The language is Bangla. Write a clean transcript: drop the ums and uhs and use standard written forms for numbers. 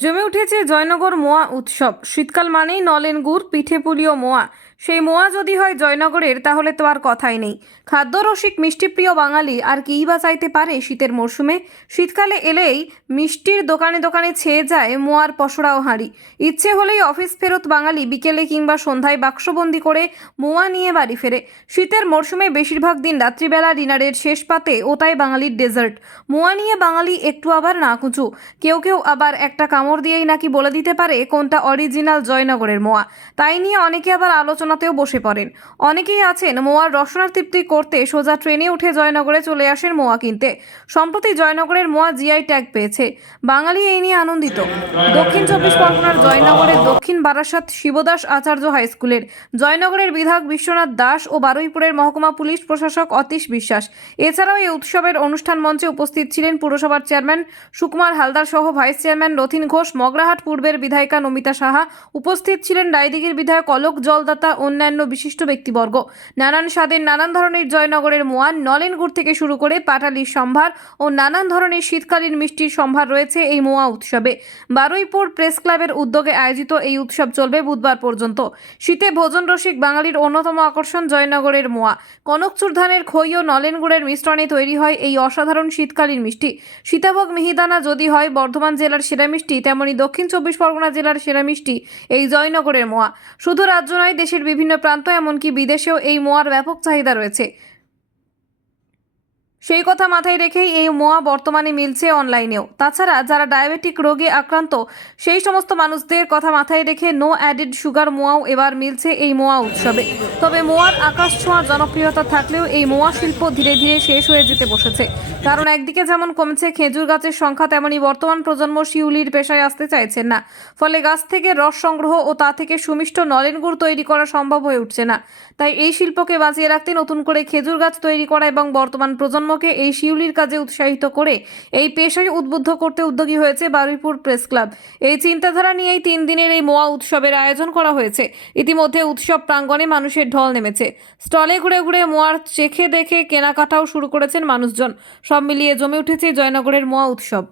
জমে উঠেছে জয়নগর মোয়া উৎসব। শীতকাল মানেই নলেন গুড়, পিঠে পুলি ও মোয়া। সেই মোয়া যদি হয় জয়নগরের, তাহলে তো আর কথাই নেই। খাদ্যরসিক মিষ্টিপ্রিয় বাঙালি আর কিই বা চাইতে পারে শীতের মরশুমে? শীতকালে এলেই মিষ্টির দোকানে দোকানে ছেয়ে যায় মোয়ার পসরা ও হাঁড়ি। ইচ্ছে হলেই অফিস ফেরত বাঙালি বিকেলে কিংবা সন্ধ্যায় বাক্সবন্দি করে মোয়া নিয়ে বাড়ি ফেরে। শীতের মরশুমে বেশিরভাগ দিন রাত্রিবেলা ডিনারের শেষ পাতে ওটাই বাঙালির ডেজার্ট। মোয়া নিয়ে বাঙালি একটু আবার নাকুচু। কেউ কেউ আবার একটা কামড় দিয়েই নাকি বলে দিতে পারে কোনটা অরিজিনাল জয়নগরের মোয়া। তাই নিয়ে অনেকে আবার আলোচনাতেও বসে পড়েন। অনেকেই আছেন মোয়ার রসনার তৃপ্তি করতে সোজা ট্রেনে উঠে জয়নগরে চলে আসেন মোয়া কিনতে। সম্প্রতি জয়নগরের মোয়া জিআই ট্যাগ পেয়েছে। বাঙালি এই নিয়ে আনন্দিত। দক্ষিণ চব্বিশ পরগনার জয়নগরের দক্ষিণ বারাসাত শিবদাস আচার্য হাই স্কুলের, জয়নগরের বিধায়ক বিশ্বনাথ দাস ও বারুইপুরের মহকুমা পুলিশ প্রশাসক অতীশ বিশ্বাস। এছাড়াও এই উৎসবের অনুষ্ঠান মঞ্চে উপস্থিত ছিলেন পুরসভার চেয়ারম্যান সুকুমার হালদার সহ ভাইস চেয়ারম্যান রথিন ঘোষ, মগরাহাট পূর্বের বিধায়িকা নমিতা সাহা। উপস্থিত ছিলেন ডাইদিঘির বিধায়ক অলোক জলদাতা, অন্যান্য বিশিষ্ট ব্যক্তিবর্গ। নানান স্বাদের নানান ধরনের জয়নগরের মোয়া, নলেন গুড় থেকে শুরু করে পাটালির সম্ভার ও নানান ধরনের শীতকালীন মিষ্টির সম্ভার রয়েছে এই মোয়া উৎসবে। বারুইপুর প্রেস ক্লাবের উদ্যোগে আয়োজিত এই উৎসব চলবে বুধবার পর্যন্ত। শীতে ভোজন রসিক বাঙালির অন্যতম আকর্ষণ জয়নগরের মোয়া। কনকচুর ধানের খই ও নলেন গুড়ের মিশ্রণে তৈরি হয় এই অসাধারণ শীতকালীন মিষ্টি। সীতাভোগ মিহিদানা যদি হয় বর্ধমান জেলার সেরা মিষ্টি, তেমনি দক্ষিণ চব্বিশ পরগনা জেলার সেরা মিষ্টি এই জয়নগরের মোয়া। শুধু রাজ্য নয়, দেশের বিভিন্ন প্রান্ত এমনকি বিদেশেও এই মোয়ার ব্যাপক চাহিদা রয়েছে। সেই কথা মাথায় রেখেই এই মোয়া বর্তমানে মিলছে অনলাইনেও। তাছাড়া যারা ডায়াবেটিক রোগে আক্রান্ত, সেই সমস্ত মানুষদের কথা মাথায় রেখে নো অ্যাডেড সুগার মোয়াও এবার মিলছে এই মোয়া উৎসবে। তবে মোয়ার আকাশ ছোঁয়া জনপ্রিয়তা থাকলেও এই মোয়া শিল্প ধীরে ধীরে শেষ হয়ে যেতে বসেছে। কারণ একদিকে যেমন কমছে খেজুর গাছের সংখ্যা, তেমনি বর্তমান প্রজন্ম শিউলির পেশায় আসতে চাইছেন না। ফলে গাছ থেকে রস সংগ্রহ ও তা থেকে সুমিষ্ট নলেন গুড় তৈরি করা সম্ভব হয়ে উঠছে না। তাই এই শিল্পকে বাঁচিয়ে রাখতে নতুন করে খেজুর গাছ তৈরি করা এবং বর্তমান প্রজন্মকে এই শিউলির কাজে উৎসাহিত করে এই পেশায় উদ্বুদ্ধ করতে উদ্যোগী হয়েছে বারুইপুর প্রেস ক্লাব। এই চিন্তাধারা নিয়েই 3 দিনের এই মোয়া উৎসবের আয়োজন করা হয়েছে। ইতিমধ্যে উৎসব প্রাঙ্গণে মানুষের ঢল নেমেছে। স্টলে ঘুরে ঘুরে মোয়ার চেখে দেখে কেনাকাটাও শুরু করেছেন মানুষজন। সব মিলিয়ে জমে উঠেছে জয়নগরের মোয়া উৎসব।